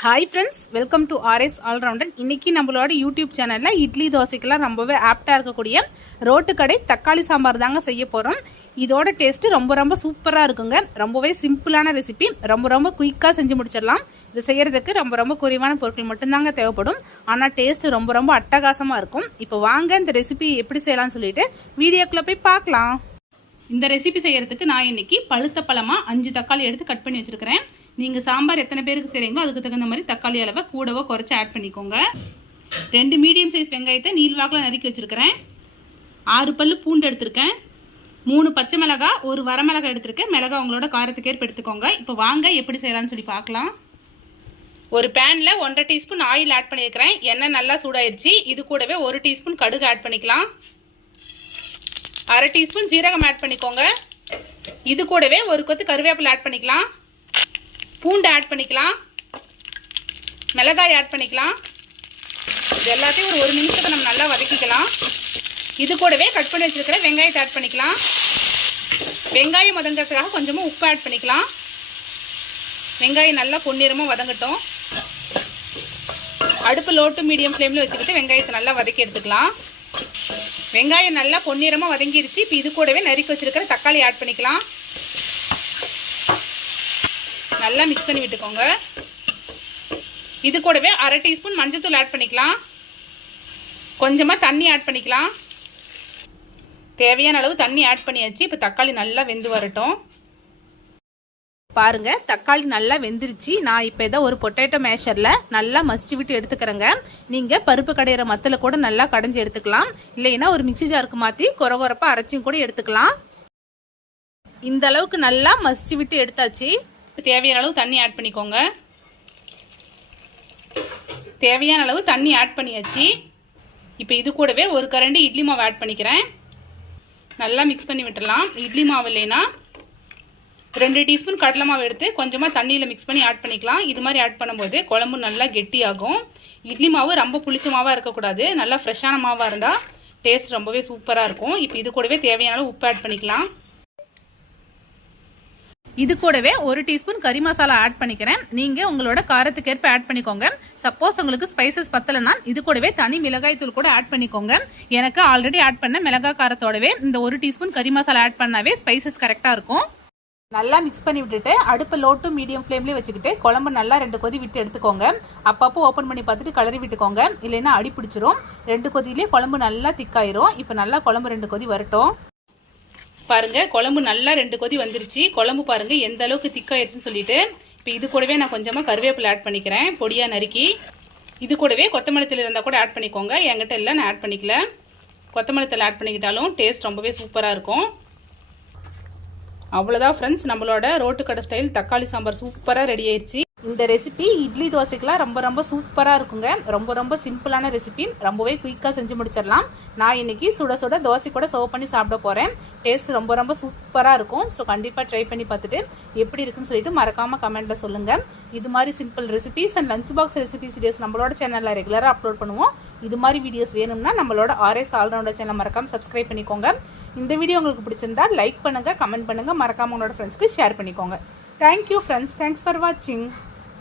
Hi friends welcome to RS allrounder இன்னைக்கு நம்மளோட YouTube சேனலில் இட்லி தோசைக்கெல்லாம் ரொம்பவே ஆப்டாக இருக்கக்கூடிய ரோட்டு கடை தக்காளி சாம்பார் தாங்க செய்ய போகிறோம் இதோட டேஸ்ட்டு ரொம்ப ரொம்ப சூப்பராக இருக்குங்க. ரொம்பவே சிம்பிளான ரெசிபி ரொம்ப ரொம்ப குயிக்காக செஞ்சு முடிச்சிடலாம். இது செய்கிறதுக்கு ரொம்ப ரொம்ப குறைவான பொருட்கள் மட்டும்தாங்க தேவைப்படும். ஆனால் டேஸ்ட்டு ரொம்ப ரொம்ப அட்டகாசமாக இருக்கும். இப்போ வாங்க இந்த ரெசிபி எப்படி செய்யலாம்னு சொல்லிட்டு வீடியோக்குள்ளே போய் பார்க்கலாம். இந்த ரெசிபி செய்யறதுக்கு நான் இன்னைக்கு பழுத்த பழமா அஞ்சு தக்காளி எடுத்து கட் பண்ணி வச்சிருக்கிறேன். நீங்க சாம்பார் எத்தனை பேருக்கு செய்கிறீங்களோ அதுக்கு தகுந்த மாதிரி தக்காளி அளவை கூடவோ குறைச்சி ஆட் பண்ணிக்கோங்க. ரெண்டு மீடியம் சைஸ் வெங்காயத்தை நீள்வாக்கில் நறுக்கி வச்சிருக்கிறேன். ஆறு பல்லு பூண்டு எடுத்திருக்கேன். மூணு பச்சை மிளகா ஒரு வரமிளகா எடுத்திருக்கேன். மிளகா உங்களோட காரத்துக்கு ஏற்ப எடுத்துக்கோங்க. இப்போ வாங்க எப்படி செய்யலாம்னு சொல்லி பார்க்கலாம். ஒரு பேனில் ஒன்றரை டீஸ்பூன் ஆயில் ஆட் பண்ணியிருக்கிறேன். எண்ணெய் நல்லா சூடாயிருச்சு. இது கூடவே ஒரு டீஸ்பூன் கடுகு ஆட் பண்ணிக்கலாம். அரை டீஸ்பூன் ஜீரகம் ஆட் பண்ணிக்கோங்க. இது கூடவே ஒரு கொத்து கருவேப்பிலை ஆட் பண்ணிக்கலாம். பூண்டு ஆட் பண்ணிக்கலாம். மிளகாய் ஆட் பண்ணிக்கலாம். இது எல்லாத்தையும் ஒரு ஒரு நிமிஷத்தை நம்ம நல்லா வதக்கிக்கலாம். இது கூடவே கட் பண்ணி வச்சிருக்கிற வெங்காயத்தை ஆட் பண்ணிக்கலாம். வெங்காயம் வதங்கிறதுக்காக கொஞ்சமாக உப்பு ஆட் பண்ணிக்கலாம். வெங்காயம் நல்லா பொன்னிறமாக வதங்கட்டும். அடுப்பு லோ டு மீடியம் ஃப்ளேமில் வச்சுக்கிட்டு வெங்காயத்தை நல்லா வதக்கி எடுத்துக்கலாம். வெங்காயம் நல்லா பொன்னிறமாக வதங்கிருச்சு. இப்போ இது கூடவே நறுக்கி வச்சுருக்கிற தக்காளி ஆட் பண்ணிக்கலாம். நல்லா மிக்ஸ் பண்ணி விட்டுக்கோங்க. இது கூடவே அரை டீஸ்பூன் மஞ்சத்தூள் ஆட் பண்ணிக்கலாம். கொஞ்சமாக தண்ணி ஆட் பண்ணிக்கலாம். தேவையான அளவு தண்ணி ஆட் பண்ணியாச்சு. இப்போ தக்காளி நல்லா வெந்து வரட்டும். பாருங்க தக்காளி நல்லா வெந்துருச்சு. நான் இப்போ ஏதோ ஒரு பொட்டேட்டோ மேஷரில் நல்லா மசிச்சு விட்டு எடுத்துக்கிறேங்க. நீங்கள் பருப்பு கடையிற மத்தில் கூட நல்லா கடைஞ்சி எடுத்துக்கலாம். இல்லைன்னா ஒரு மிக்சி ஜாருக்கு மாற்றி குறகுறப்பாக அரைச்சியும் கூட எடுத்துக்கலாம். இந்த அளவுக்கு நல்லா மசிச்சு விட்டு எடுத்தாச்சு. இப்போ தேவையான அளவு தண்ணி ஆட் பண்ணிக்கோங்க. தேவையான அளவு தண்ணி ஆட் பண்ணியாச்சு. இப்போ இது கூடவே ஒரு கரண்டி இட்லி மாவு ஆட் பண்ணிக்கிறேன். நல்லா மிக்ஸ் பண்ணி விட்டுடலாம். இட்லி மாவு இல்லைன்னா ரெண்டு டீஸ்பூன் கடலை மாவு எடுத்து கொஞ்சமாக தண்ணியில் மிக்ஸ் பண்ணி ஆட் பண்ணிக்கலாம். இது மாதிரி ஆட் பண்ணும்போது குழம்பு நல்லா கெட்டியாகும். இட்லி மாவு ரொம்ப புளிச்ச மாவாக இருக்கக்கூடாது. நல்லா ஃப்ரெஷ்ஷான மாவாக இருந்தால் டேஸ்ட் ரொம்பவே சூப்பராக இருக்கும். இப்போ இது கூடவே தேவையான அளவு உப்பு ஆட் பண்ணிக்கலாம். இது கூடவே ஒரு டீஸ்பூன் கறி மசாலா ஆட் பண்ணிக்கிறேன். நீங்க உங்களோட காரத்துக்கு ஏற்ப ஆட் பண்ணிக்கோங்க. சப்போஸ் உங்களுக்கு ஸ்பைசஸ் பத்தலைன்னா இது கூடவே தனி மிளகாய் தூள் கூட ஆட் பண்ணிக்கோங்க. எனக்கு ஆல்ரெடி ஆட் பண்ண மிளகாய் காரத்தோடவே இந்த ஒரு டீஸ்பூன் கறி மசாலா ஆட் பண்ணாவே ஸ்பைசஸ் கரெக்டாக இருக்கும். நல்லா மிக்ஸ் பண்ணி விட்டுட்டு அடுப்பு லோ டு மீடியம் ஃப்ளேம்லேயே வச்சுக்கிட்டு குழம்பு நல்லா ரெண்டு கொதி விட்டு எடுத்துக்கோங்க. அப்பப்போ ஓப்பன் பண்ணி பார்த்துட்டு கலரி விட்டுக்கோங்க. இல்லைன்னா அடி பிடிச்சிரும். ரெண்டு கொதியிலே குழம்பு நல்லா திக்காயிரும் இப்போ நல்லா குழம்பு ரெண்டு கொதி வரட்டும். பாருங்க குழம்பு நல்லா ரெண்டு கொதி வந்துருச்சு. குழம்பு பாருங்க எந்த அளவுக்கு திக்காயிருச்சுன்னு சொல்லிட்டு இப்போ இது கூடவே நான் கொஞ்சமாக கருவேப்பிலை ஆட் பண்ணிக்கிறேன் பொடியாக நறுக்கி. இது கூடவே கொத்தமல்லி இருந்தால் கூட ஆட் பண்ணிக்கோங்க. என்கிட்ட இல்லை நான் ஆட் பண்ணிக்கல. கொத்தமல்லி ஆட் பண்ணிக்கிட்டாலும் டேஸ்ட் ரொம்பவே சூப்பராக இருக்கும். அவ்வளோதான் ஃப்ரெண்ட்ஸ் நம்மளோட ரோட்டு கடை ஸ்டைல் தக்காளி சாம்பார் சூப்பராக ரெடி ஆயிடுச்சு இந்த ரெசிபி இட்லி தோசைக்கெல்லாம் ரொம்ப ரொம்ப சூப்பராக இருக்குங்க. ரொம்ப ரொம்ப சிம்பிளான ரெசிபி ரொம்பவே குயிக்காக செஞ்சு முடிச்சிடலாம். நான் இன்னைக்கு சுட சுட தோசை கூட சர்வ் பண்ணி சாப்பிட போகிறேன் டேஸ்ட் ரொம்ப ரொம்ப சூப்பராக இருக்கும். ஸோ கண்டிப்பாக ட்ரை பண்ணி பார்த்துட்டு எப்படி இருக்குன்னு சொல்லிட்டு மறக்காமல் கமெண்ட்டில் சொல்லுங்கள் இது மாதிரி simple recipes and lunch box recipes videos நம்மளோட சேனலில் ரெகுலராக அப்லோட் பண்ணுவோம். இது மாதிரி வீடியோஸ் வேணும்னா நம்மளோட ஆர்எஸ் ஆல்ரவுண்டர் சேனல் மறக்காமல் சப்ஸ்கிரைப் பண்ணிக்கோங்க. இந்த வீடியோ உங்களுக்கு பிடிச்சிருந்தா லைக் பண்ணுங்கள் கமெண்ட் பண்ணுங்கள் மறக்காமல் உங்களோட ஃப்ரெண்ட்ஸ்க்கு ஷேர் பண்ணிக்கோங்க. தேங்க்யூ ஃப்ரெண்ட்ஸ் தேங்க்ஸ் ஃபார் வாட்சிங்